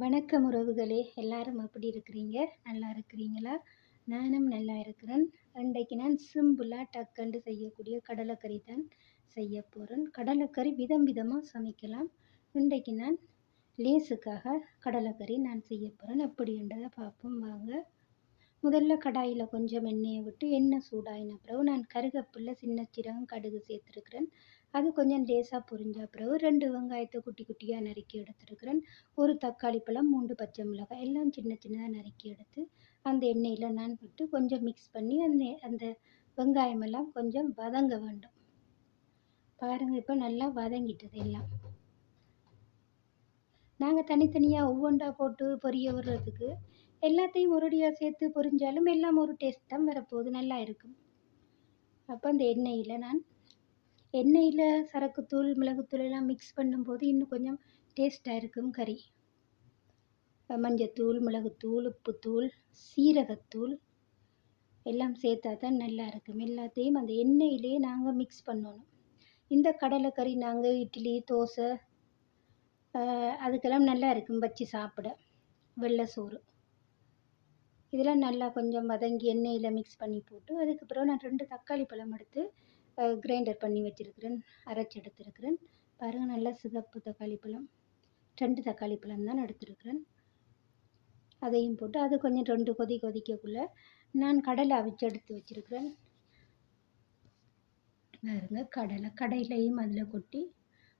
வணக்கம் உறவுகளே. எல்லாரும் எப்படி இருக்கிறீங்க? நல்லா இருக்கிறீங்களா? நானும் நல்லா இருக்கிறேன். இன்றைக்கு நான் சிம்பிளாக டக்குண்டு செய்யக்கூடிய கடலைக்கறி தான் செய்ய போகிறேன் கடலைக்கறி விதம் விதமாக சமைக்கலாம். இன்றைக்கு நான் லேஸுக்காக கடலைக்கறி நான் செய்ய போகிறேன் எப்படின்றதை பார்ப்போம். வாங்க. முதல்ல கடாயில் கொஞ்சம் எண்ணெயை விட்டு எண்ணெய் சூடாயின பிறகு நான் கருகப்பில்லை சின்ன சீரகம் கடுகு சேர்த்துருக்குறேன். அது கொஞ்சம் லேசாக பொரிஞ்ச பிறகு ரெண்டு வெங்காயத்தை குட்டி குட்டியாக நறுக்கி எடுத்துருக்குறேன். ஒரு தக்காளி பழம் மூன்று பச்சை மிளகாய் எல்லாம் சின்ன சின்னதாக நறுக்கி எடுத்து அந்த எண்ணெயில் நான் விட்டு கொஞ்சம் மிக்ஸ் பண்ணி அந்த அந்த வெங்காயமெல்லாம் கொஞ்சம் வதங்க வேண்டும். பாருங்கள் இப்போ நல்லா வதங்கிட்டது எல்லாம். நாங்கள் தனித்தனியாக ஒவ்வொன்றா போட்டு பொரிய விடுறதுக்கு எல்லாத்தையும் ஒரடியாக சேர்த்து பொரிஞ்சாலும் எல்லாம் ஒரு டேஸ்ட் தான் வரப்போகுது. நல்லா இருக்கும். அப்போ அந்த எண்ணெயில் நான் எண்ணெயில் சரக்குத்தூள் மிளகுத்தூள் எல்லாம் மிக்ஸ் பண்ணும்போது இன்னும் கொஞ்சம் டேஸ்ட்டாக இருக்கும் கறி. மஞ்சத்தூள் மிளகுத்தூள் உப்புத்தூள் சீரகத்தூள் எல்லாம் சேர்த்தா தான் நல்லா இருக்கும். எல்லாத்தையும் அந்த எண்ணெயிலே நாங்கள் மிக்ஸ் பண்ணணும். இந்த கடலைக்கறி நாங்கள் இட்லி தோசை அதுக்கெல்லாம் நல்லா இருக்கும் வச்சு சாப்பிட. வெள்ளை சோறு. இதெல்லாம் நல்லா கொஞ்சம் வதங்கி எண்ணெயில் மிக்ஸ் பண்ணி போட்டு அதுக்கப்புறம் நான் ரெண்டு தக்காளி பழம் எடுத்து கிரைண்டர் பண்ணி வச்சுருக்கிறேன். அரைச்சி எடுத்திருக்கிறேன். பாருங்கள் நல்லா சிகப்பு தக்காளி பழம். ரெண்டு தக்காளி பழம் தான் எடுத்திருக்கிறேன். அதையும் போட்டு அது கொஞ்சம் ரெண்டு கொதி கொதிக்கக்குள்ளே நான் கடலை அவிச்சு எடுத்து வச்சுருக்கிறேன். பாருங்க கடலை கடையிலையும் அதில் கொட்டி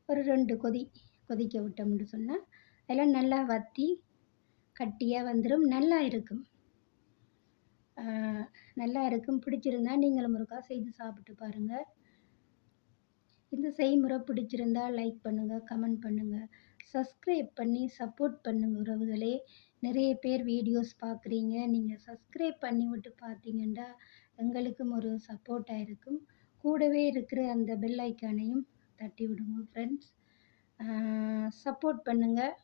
ஒரு ரெண்டு கொதி கொதிக்க விட்டோம்னு சொன்னால் அதெல்லாம் நல்லா வற்றி கட்டியாக வந்துடும் நல்லா இருக்கும். நல்லா இருக்கும். பிடிச்சிருந்தா நீங்களும் ஒருக்கா செய்து சாப்பிட்டு பாருங்கள் இந்த செய்முறை பிடிச்சிருந்தா லைக் பண்ணுங்கள் கமெண்ட் பண்ணுங்கள் சப்ஸ்கிரைப் பண்ணி சப்போர்ட் பண்ணுங்கள் உறவுகளே. நிறைய பேர் வீடியோஸ் பார்க்குறீங்க. நீங்கள் சப்ஸ்கிரைப் பண்ணி விட்டு பார்த்தீங்கன்னா எங்களுக்கும் ஒரு சப்போர்ட்டாக இருக்கும். கூடவே இருக்கிற அந்த பெல் ஐக்கானையும் தட்டி விடுங்க ஃப்ரெண்ட்ஸ் சப்போர்ட் பண்ணுங்கள்